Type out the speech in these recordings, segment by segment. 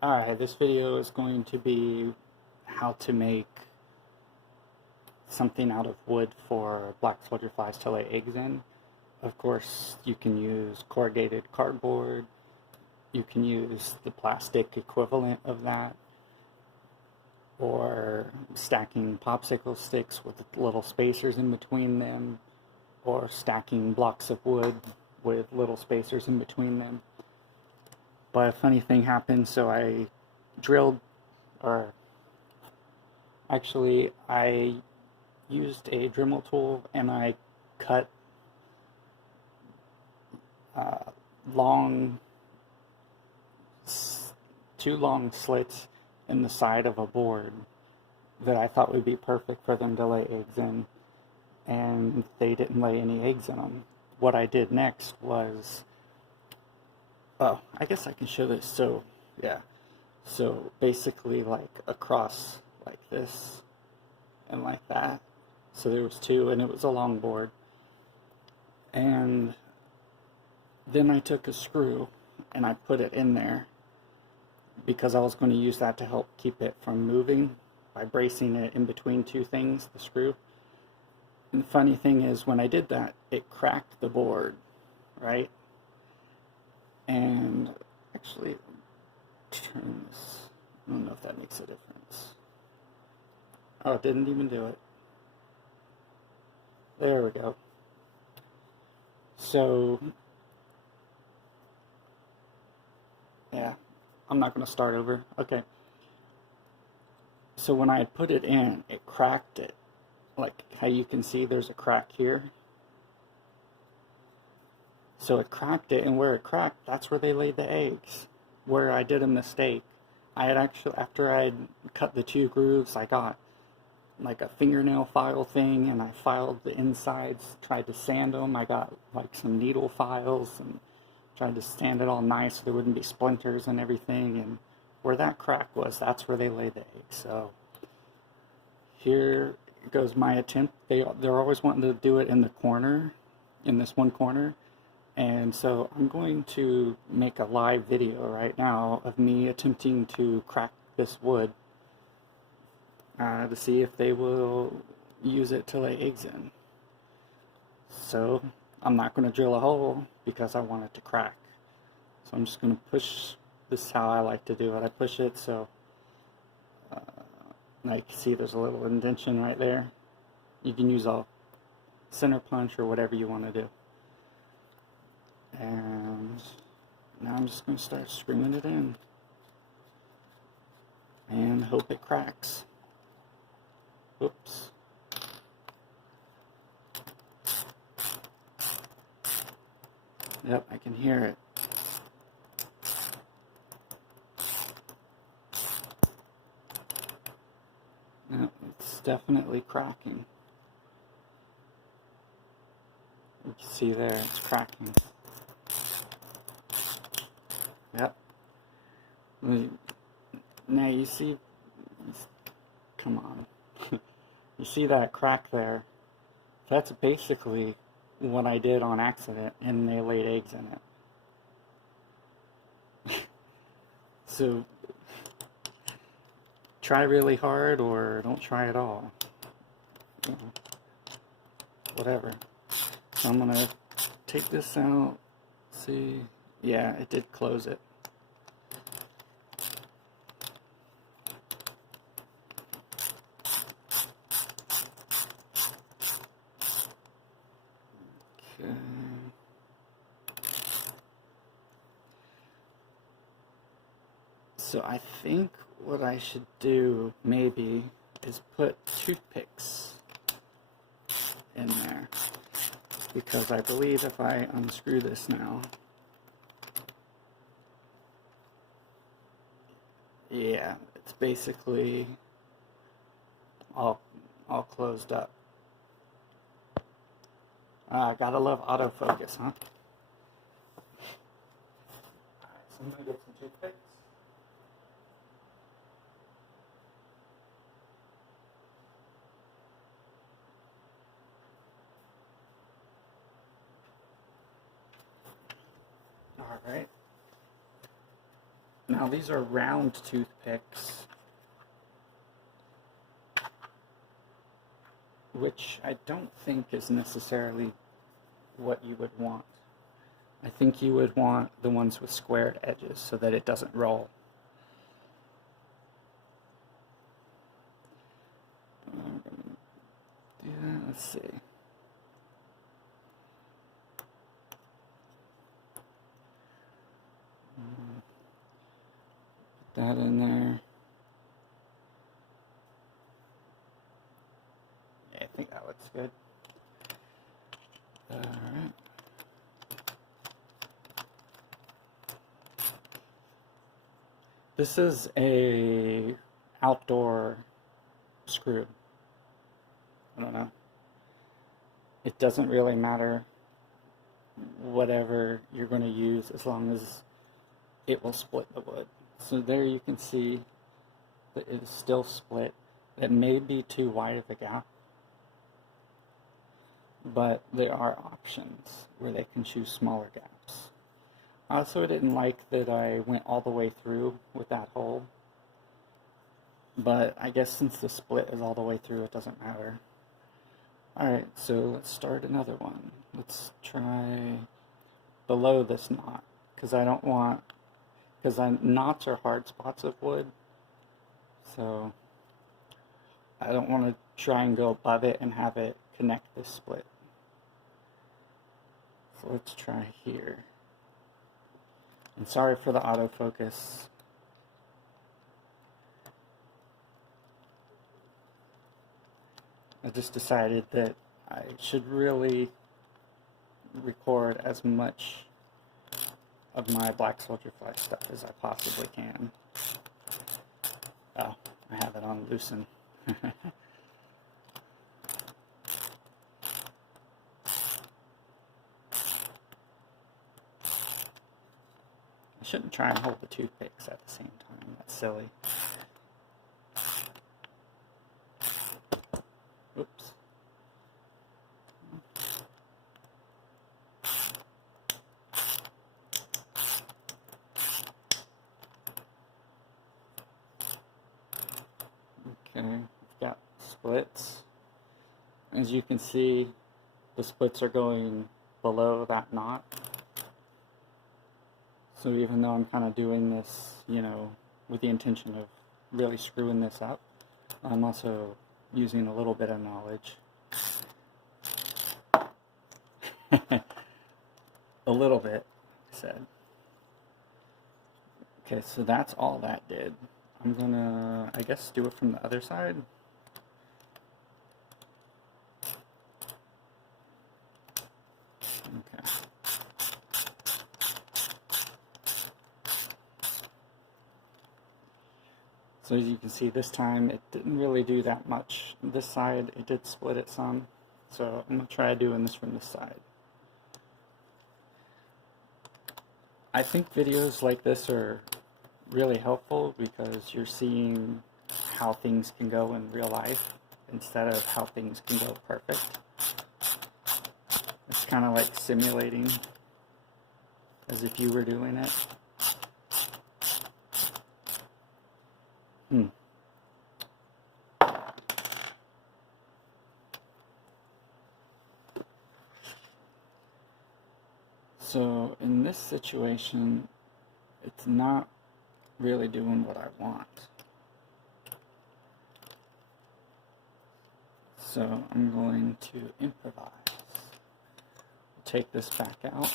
Alright, this video is going to be how to make something out of wood for black soldier flies to lay eggs in. Of course, you can use corrugated cardboard, you can use the plastic equivalent of that, or stacking popsicle sticks with little spacers in between them, or stacking blocks of wood with little spacers in between them. But a funny thing happened, so I drilled, or actually I used a Dremel tool and I cut two long slits in the side of a board that I thought would be perfect for them to lay eggs in, and they didn't lay any eggs in them. What I did next was, oh, I guess I can show this. So yeah, so basically like across like this and like that. So there was two, and it was a long board. And then I took a screw and I put it in there because I was going to use that to help keep it from moving by bracing it in between two things, the screw. And the funny thing is, when I did that, it cracked the board, right? And actually, turn this. I don't know if that makes a difference. Oh, it didn't even do it. There we go. So, yeah, I'm not going to start over. Okay. So when I had put it in, it cracked it. Like how you can see there's a crack here. So it cracked it, and where it cracked, that's where they laid the eggs. Where I did a mistake, I had actually, after I had cut the two grooves, I got like a fingernail file thing, and I filed the insides, tried to sand them. I got like some needle files and tried to sand it all nice so there wouldn't be splinters and everything. And where that crack was, that's where they laid the eggs. So here goes my attempt. They're always wanting to do it in the corner, in this one corner. And so I'm going to make a live video right now of me attempting to crack this wood to see if they will use it to lay eggs in. So I'm not going to drill a hole because I want it to crack. So I'm just going to push. This is how I like to do it. I push it so now you can see there's a little indentation right there. You can use a center punch or whatever you want to do. And now I'm just going to start screwing it in and hope it cracks. Oops. Yep, I can hear it. Yep, it's definitely cracking. You can see there, it's cracking. Yep. Now you see, come on. You see that crack there? That's basically what I did on accident, and they laid eggs in it. So try really hard or don't try at all. You know, whatever. So I'm gonna take this out. See, yeah, it did close it. Okay. So I think what I should do maybe is put toothpicks in there, because I believe if I unscrew this now, yeah, it's basically all closed up. Gotta love autofocus, huh? Alright, so I'm gonna get some toothpicks. Alright. Now these are round toothpicks, which I don't think is necessarily what you would want. I think you would want the ones with squared edges so that it doesn't roll. I'm gonna do that. Let's see. Put that in there. Yeah, I think that looks good. Alright. This is a outdoor screw. I don't know. It doesn't really matter whatever you're going to use as long as it will split the wood. So there you can see that it is still split. It may be too wide of a gap, but there are options where they can choose smaller gaps. I also didn't like that I went all the way through with that hole, but I guess since the split is all the way through, it doesn't matter. Alright, so let's start another one. Let's try below this knot, because I don't want, because knots are hard spots of wood, so I don't want to try and go above it and have it connect this split. So let's try here. And sorry for the autofocus. I just decided that I should really record as much of my Black Soldier Fly stuff as I possibly can. Oh, I have it on loosen. I shouldn't try and hold the toothpicks at the same time. That's silly. Oops. Okay, we've got splits. As you can see, the splits are going below that knot. So even though I'm kind of doing this, you know, with the intention of really screwing this up, I'm also using a little bit of knowledge. A little bit, I said. Okay, so that's all that did. I'm gonna, I guess, do it from the other side. Okay. So as you can see, this time it didn't really do that much. This side, it did split it some. So I'm gonna try doing this from this side. I think videos like this are really helpful because you're seeing how things can go in real life instead of how things can go perfect. It's kind of like simulating as if you were doing it. So in this situation, it's not really doing what I want. So I'm going to improvise. Take this back out.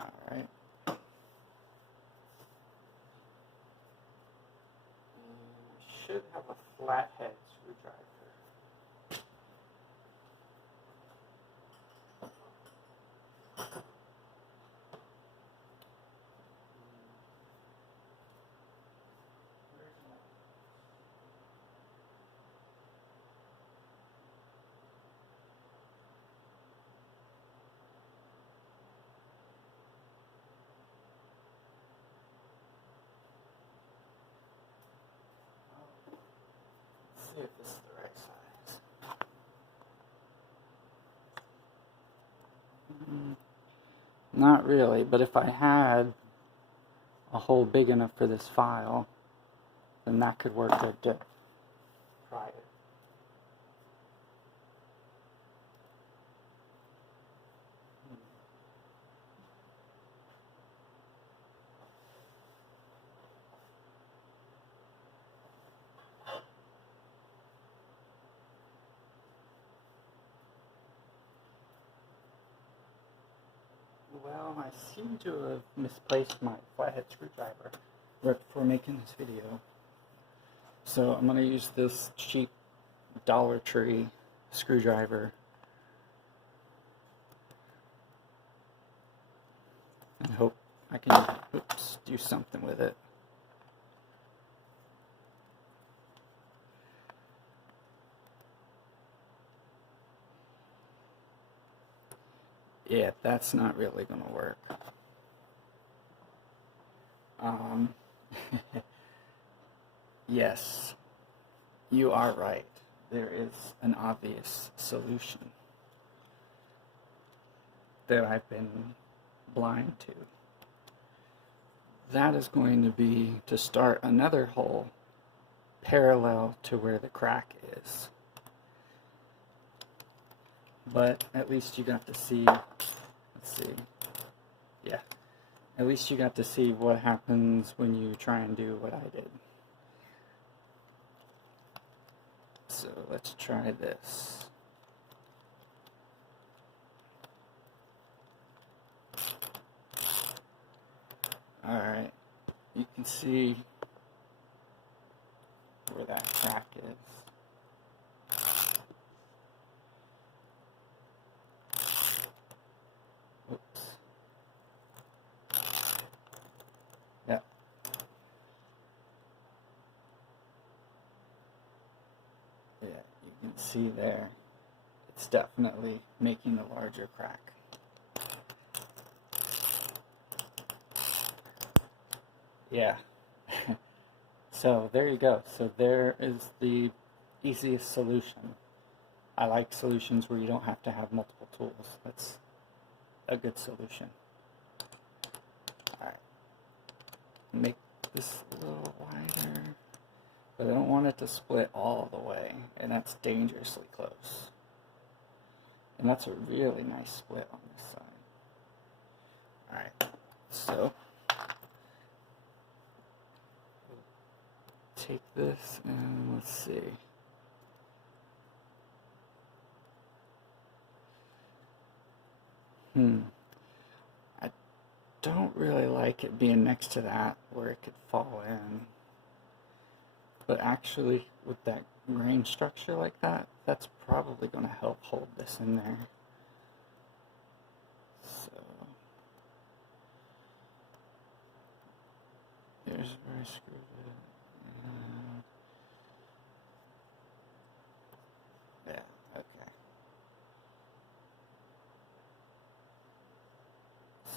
Alright. We should have a flathead screwdriver. See if this is the right size. Not really, but if I had a hole big enough for this file, then that could work good to pry it. Well, I seem to have misplaced my flathead screwdriver right before making this video. So I'm going to use this cheap Dollar Tree screwdriver and hope I can, do something with it. Yeah, that's not really going to work. Yes, you are right. There is an obvious solution that I've been blind to. That is going to be to start another hole parallel to where the crack is. But at least you got to see, let's see, yeah, at least you got to see what happens when you try and do what I did. So let's try this. Alright, you can see where that crack is. Oops. Yep. Yeah, you can see there. It's definitely making a larger crack. Yeah. So there you go. So there is the easiest solution. I like solutions where you don't have to have multiple tools. That's a good solution. Alright. Make this a little wider. But I don't want it to split all the way. And that's dangerously close. And that's a really nice split on this side. Alright. So take this and let's see. I don't really like it being next to that where it could fall in. But actually, with that grain structure like that, that's probably going to help hold this in there. So here's where I screwed it. Yeah, okay.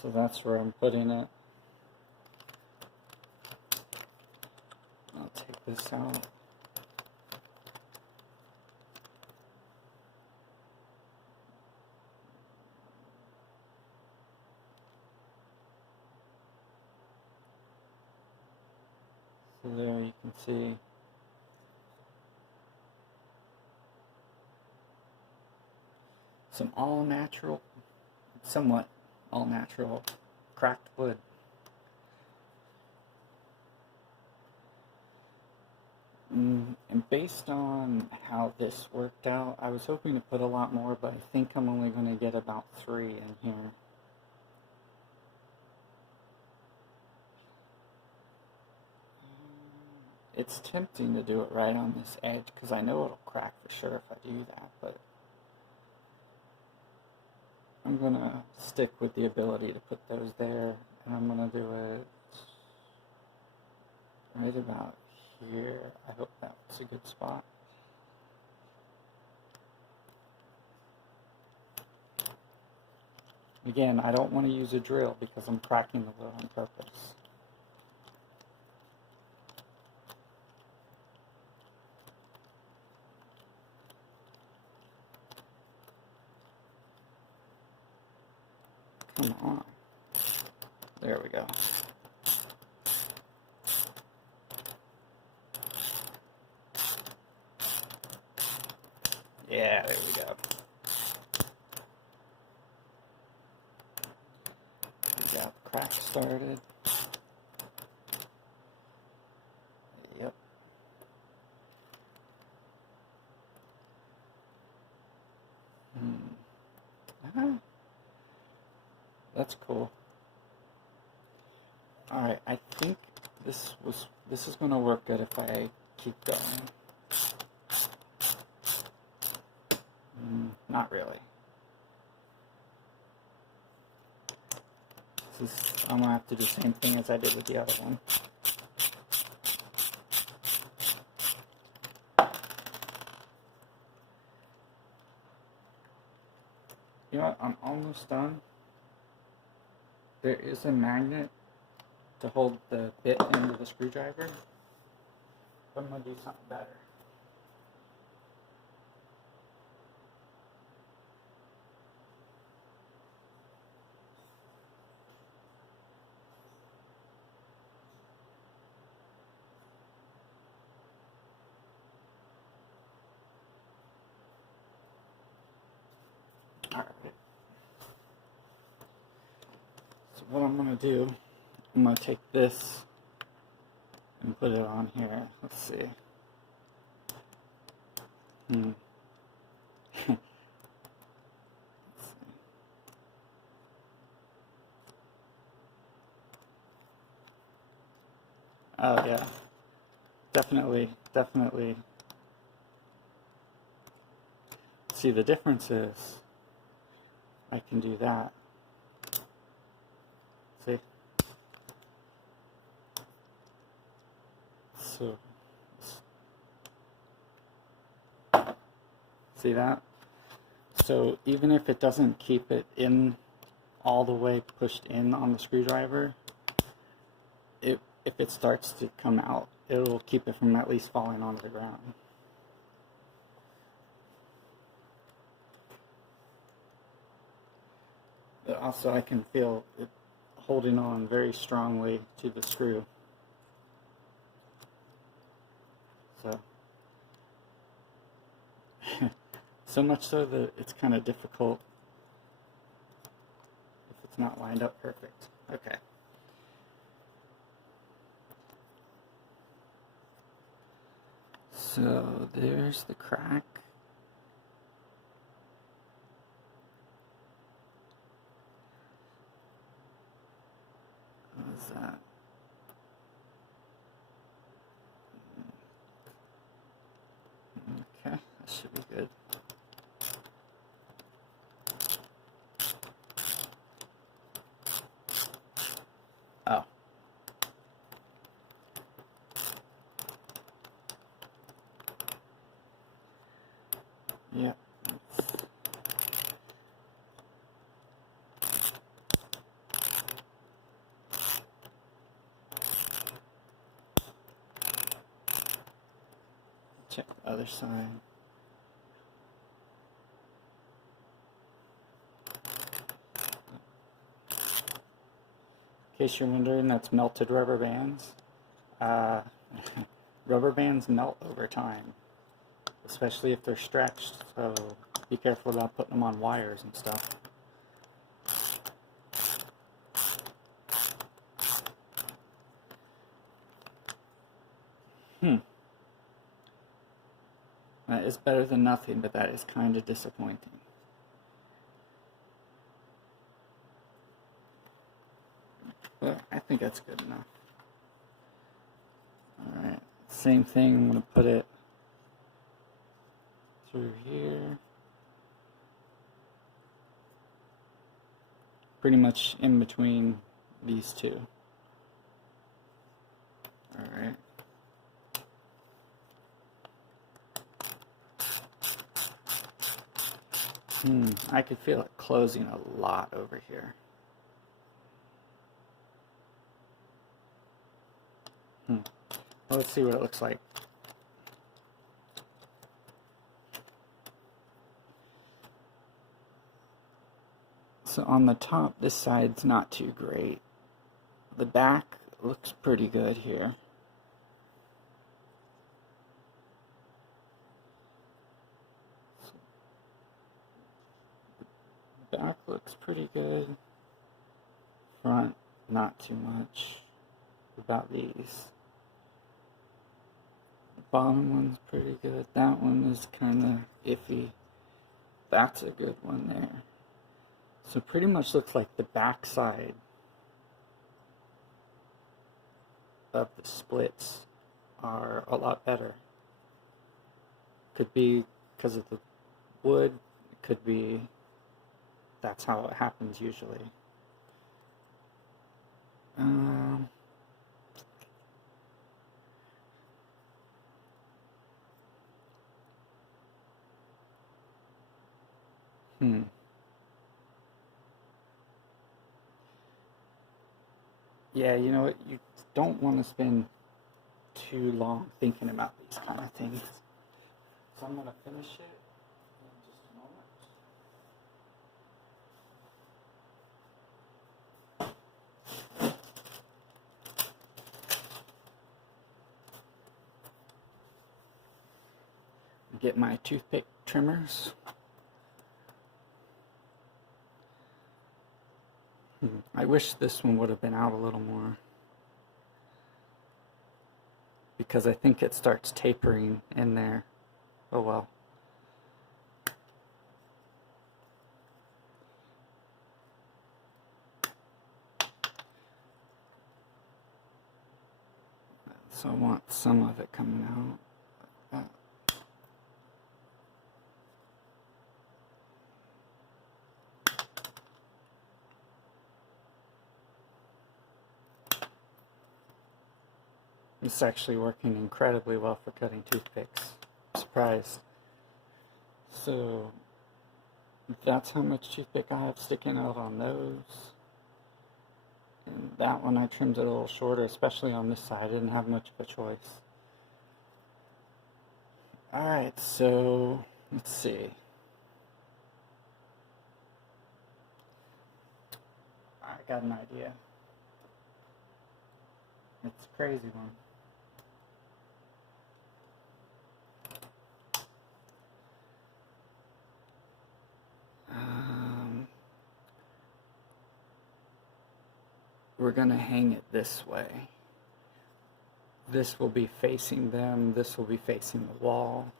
So that's where I'm putting it. I'll take this out. So there you can see some all-natural, somewhat all-natural cracked wood. And based on how this worked out, I was hoping to put a lot more, but I think I'm only going to get about 3 in here. It's tempting to do it right on this edge, because I know it'll crack for sure if I do that, but I'm going to stick with the ability to put those there, and I'm going to do it right about here. I hope that was a good spot. Again, I don't want to use a drill because I'm cracking the wood on purpose. Come on. There we go. Yeah, there we go. We got the crack started. Yep. That's cool. Alright, I think this is gonna work good if I keep going. Not really. I'm gonna have to do the same thing as I did with the other one. You know what? I'm almost done. There is a magnet to hold the bit end of the screwdriver. I'm gonna do something better. Alright. So what I'm going to do, I'm going to take this and put it on here. Let's see. Let's see. Oh yeah. Definitely. See, the difference is I can do that. See? So, see that? So even if it doesn't keep it in all the way pushed in on the screwdriver, if it starts to come out, it'll keep it from at least falling onto the ground. But also I can feel it holding on very strongly to the screw. So, so much so that it's kind of difficult if it's not lined up perfect. Okay. So there's the crack. What is that? Okay, that should be good. Oh. Yeah. Check the other side. In case you're wondering, that's melted rubber bands. Rubber bands melt over time, especially if they're stretched, so be careful about putting them on wires and stuff. That is better than nothing, but that is kind of disappointing. But I think that's good enough. Alright, same thing, I'm going to put it through here. Pretty much in between these two. Alright. I could feel it closing a lot over here. Well, let's see what it looks like. So on the top, this side's not too great. The back looks pretty good here. Back looks pretty good. Front, not too much. About these. The bottom one's pretty good. That one is kind of iffy. That's a good one there. So pretty much looks like the back side of the splits are a lot better. Could be because of the wood. It could be that's how it happens usually. Yeah, you know what? You don't want to spend too long thinking about these kind of things. So I'm going to finish it in just a moment. Get my toothpick trimmers. I wish this one would have been out a little more, because I think it starts tapering in there. Oh well. So I want some of it coming out. It's actually working incredibly well for cutting toothpicks. I'm surprised. So that's how much toothpick I have sticking out on those. And that one I trimmed it a little shorter, especially on this side. I didn't have much of a choice. Alright, so let's see. I got an idea. It's a crazy one. We're going to hang it this way. This will be facing them. This will be facing the wall.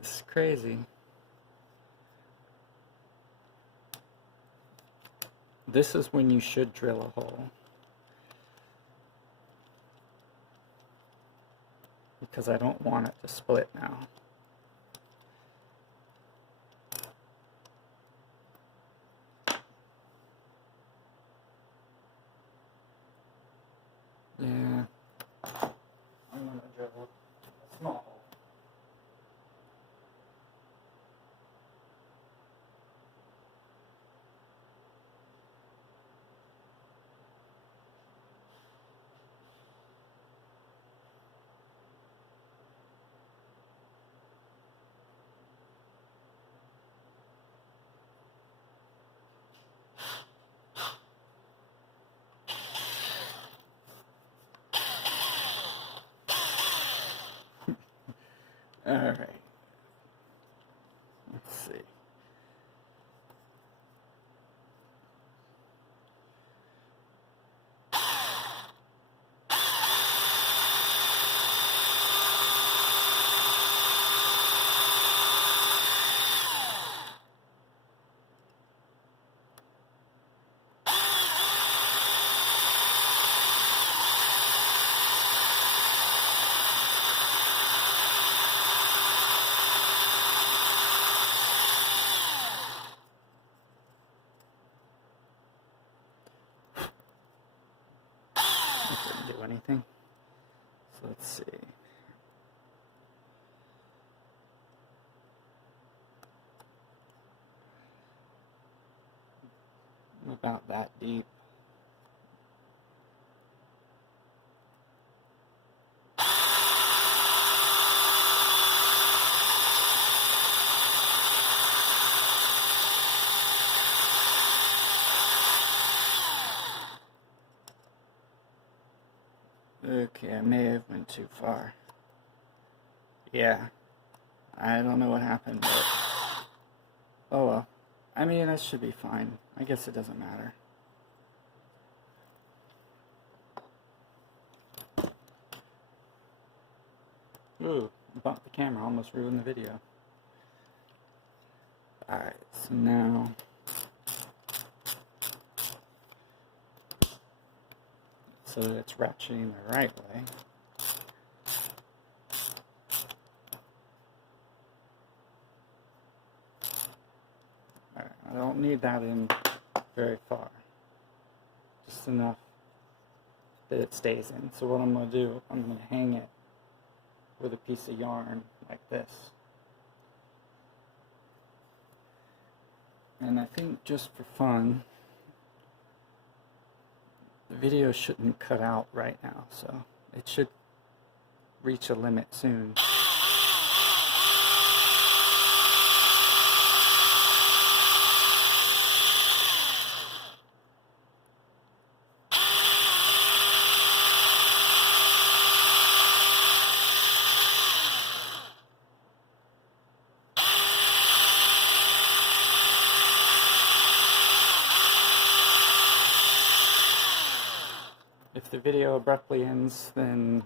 This is crazy. This is when you should drill a hole, because I don't want it to split now. Yeah, I'm going to drill a small hole. All right. Let's see. That didn't do anything. So let's see. About that deep. Okay, I may have went too far. Yeah, I don't know what happened, but oh well. I mean, that should be fine. I guess it doesn't matter. Ooh, bumped the camera, almost ruined the video. Alright, so now so that it's ratcheting the right way. Alright, I don't need that in very far. Just enough that it stays in. So what I'm going to do, I'm going to hang it with a piece of yarn like this. And I think just for fun, the video shouldn't cut out right now, so it should reach a limit soon. If the video abruptly ends, then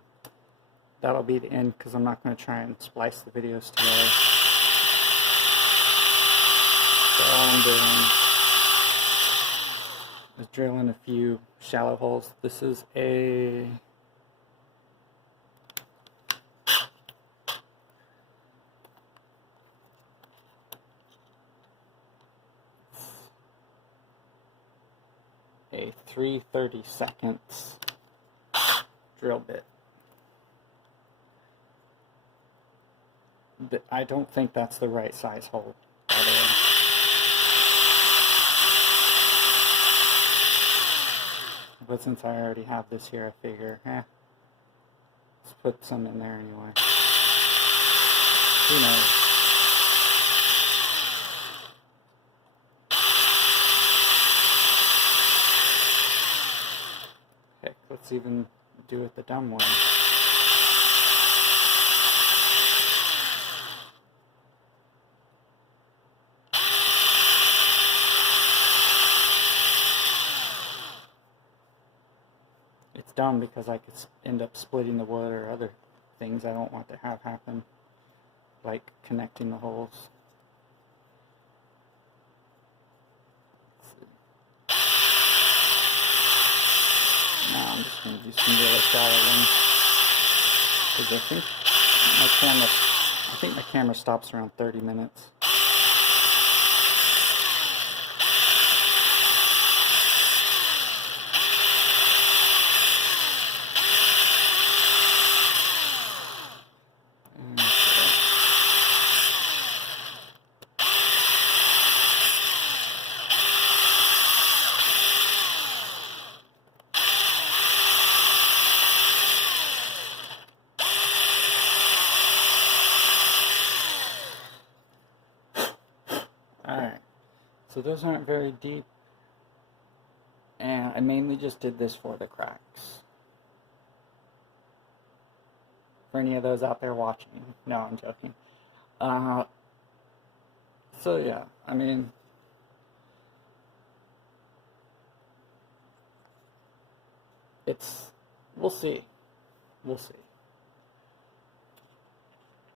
that'll be the end, because I'm not going to try and splice the videos together. So all I'm doing is drilling a few shallow holes. This is a a 3/32 drill bit. I don't think that's the right size hole, by the way. But since I already have this here, I figure, let's put some in there anyway. Who knows? Heck, let's even do it the dumb way. It's dumb because I could end up splitting the wood or other things I don't want to have happen, like connecting the holes. Now I'm just going to do some really shallow ones, because I think my camera stops around 30 minutes. Alright, so those aren't very deep, and I mainly just did this for the cracks. For any of those out there watching. No, I'm joking. So yeah, I mean, we'll see. We'll see.